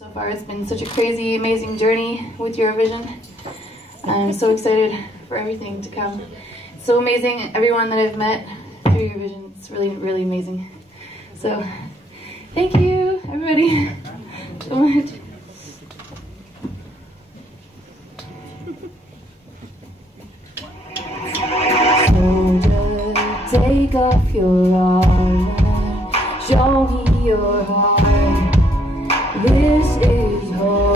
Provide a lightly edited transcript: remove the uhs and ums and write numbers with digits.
So far it's been such a crazy, amazing journey with Eurovision. I'm so excited for everything to come. It's so amazing, everyone that I've met through Eurovision. It's really, really amazing. So, thank you, everybody, so much. Soldier, take off your armor, show me your heart. This is home.